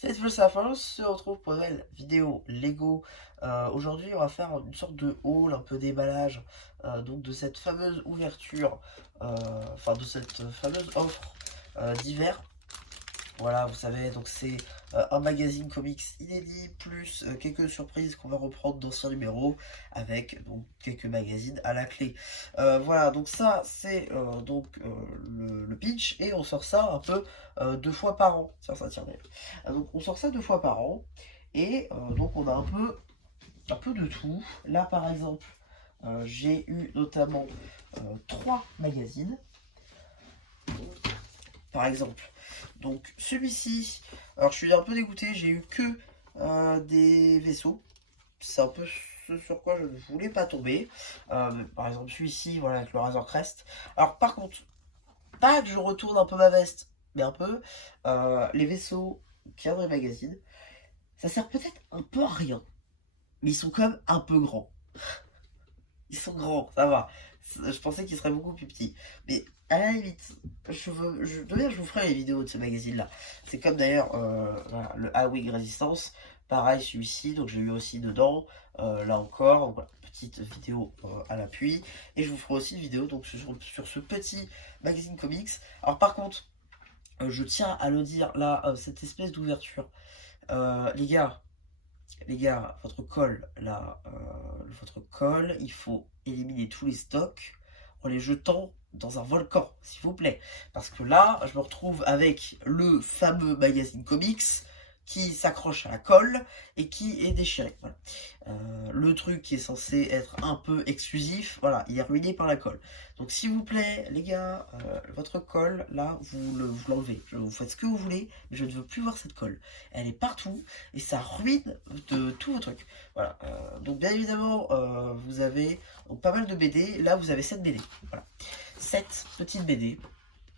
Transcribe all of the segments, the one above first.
C'est Safa, on se retrouve pour une nouvelle vidéo Lego. Aujourd'hui, on va faire une sorte de haul, un peu déballage, donc de cette fameuse ouverture, enfin de cette fameuse offre d'hiver. Voilà, vous savez, donc c'est un magazine comics inédit, plus quelques surprises qu'on va reprendre d'anciens numéros, avec donc quelques magazines à la clé. Voilà, donc ça c'est le pitch, et on sort ça un peu 2 fois par an. Ça tient bien. Donc on sort ça 2 fois par an, et donc on a un peu de tout. Là par exemple, j'ai eu notamment 3 magazines, par exemple. Donc celui-ci, alors je suis un peu dégoûté, j'ai eu que des vaisseaux. C'est un peu ce sur quoi je ne voulais pas tomber. Par exemple celui-ci, voilà, avec le Razor Crest. Alors par contre, pas que je retourne un peu ma veste, mais un peu, les vaisseaux qu'il y a dans les magazines, ça sert peut-être un peu à rien, mais ils sont quand même un peu grands. Ils sont grands, ça va. Je pensais qu'ils seraient beaucoup plus petits. Mais à la limite, je vous ferai les vidéos de ce magazine-là. C'est comme d'ailleurs voilà, le Awing Resistance. Pareil, celui-ci, donc j'ai eu aussi dedans. Là encore, donc voilà, petite vidéo à l'appui. Et je vous ferai aussi une vidéo donc, sur ce petit magazine comics. Alors par contre, je tiens à le dire, là, cette espèce d'ouverture. Les gars, votre colle, là, votre colle, il faut éliminer tous les stocks en les jetant dans un volcan, s'il vous plaît. Parce que là, je me retrouve avec le fameux magazine comics qui s'accroche à la colle et qui est déchiré. Voilà. Le truc qui est censé être un peu exclusif, voilà, il est ruiné par la colle. Donc s'il vous plaît, les gars, votre colle, là, vous l'enlevez. Vous faites ce que vous voulez, mais je ne veux plus voir cette colle. Elle est partout et ça ruine de tous vos trucs. Voilà. Donc bien évidemment, vous avez donc, pas mal de BD. Là, vous avez 7 BD. Voilà. 7 petites BD.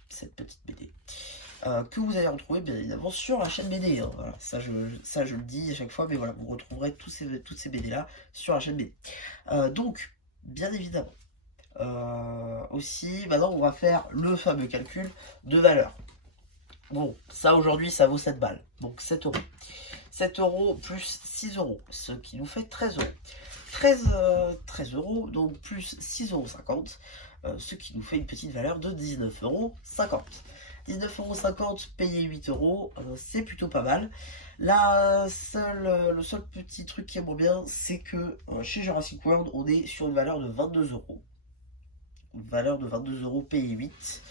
7 petites BD. Que vous allez retrouver bien évidemment sur la chaîne BD. Hein. Voilà, ça je le dis à chaque fois, mais voilà, vous retrouverez toutes ces BD là sur la chaîne BD. Donc, bien évidemment, aussi, maintenant on va faire le fameux calcul de valeur. Bon, ça aujourd'hui ça vaut 7 balles, donc 7 euros. 7 euros plus 6 euros, ce qui nous fait 13 euros. 13 euros, donc plus 6,50 €, ce qui nous fait une petite valeur de 19,50 €. 19,50 € payé 8 euros, c'est plutôt pas mal. Le seul petit truc qui est moins bien, c'est que chez Jurassic World, on est sur une valeur de 22 euros. Une valeur de 22 euros payé 8.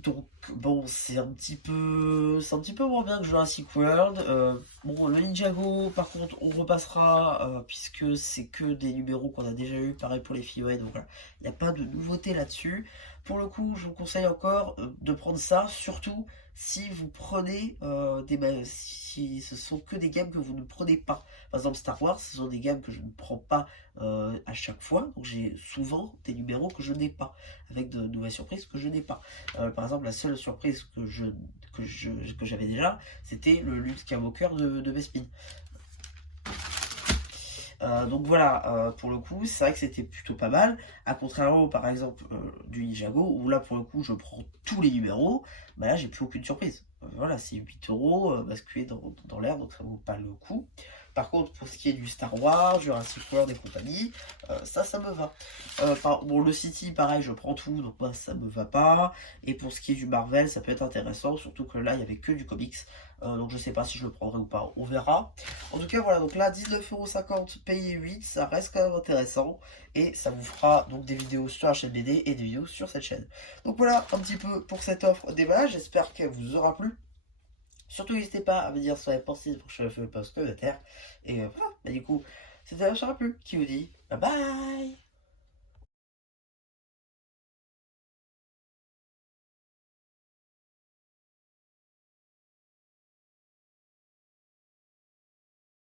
Donc bon, c'est un petit peu moins bien que Jurassic World. Bon, le Ninjago, par contre, on repassera puisque c'est que des numéros qu'on a déjà eu, pareil pour les filles, donc voilà, il n'y a pas de nouveauté là-dessus. Pour le coup, je vous conseille encore de prendre ça, surtout si vous prenez si ce sont que des gammes que vous ne prenez pas. Par exemple, Star Wars, ce sont des gammes que je ne prends pas à chaque fois, donc j'ai souvent des numéros que je n'ai pas, avec de nouvelles surprises que je n'ai pas. Par exemple, la seule surprise que j'avais déjà, c'était le Luke Skywalker de Bespin. Donc voilà, pour le coup, c'est vrai que c'était plutôt pas mal. A contrario, par exemple, du Ninjago, où là, pour le coup, je prends tous les numéros, bah là, j'ai plus aucune surprise. Voilà, c'est 8 euros basculés dans l'air, donc ça vaut pas le coup. Par contre, pour ce qui est du Star Wars, Jurassic World et compagnie, ça me va. Bon, le City, pareil, je prends tout, donc moi, ça me va pas. Et pour ce qui est du Marvel, ça peut être intéressant, surtout que là, il y avait que du comics. Donc je sais pas si je le prendrai ou pas, on verra. En tout cas, voilà, donc là, 19,50 € payé 8, ça reste quand même intéressant. Et ça vous fera donc des vidéos sur la chaîne BD et des vidéos sur cette chaîne. Donc voilà, un petit peu pour cette offre déballage, j'espère qu'elle vous aura plu. Surtout, n'hésitez pas à me dire ce que vous avez pensé pour que je fasse post commentaire. Et voilà, bah, du coup, c'était la chaîne plus qui vous dit bye bye.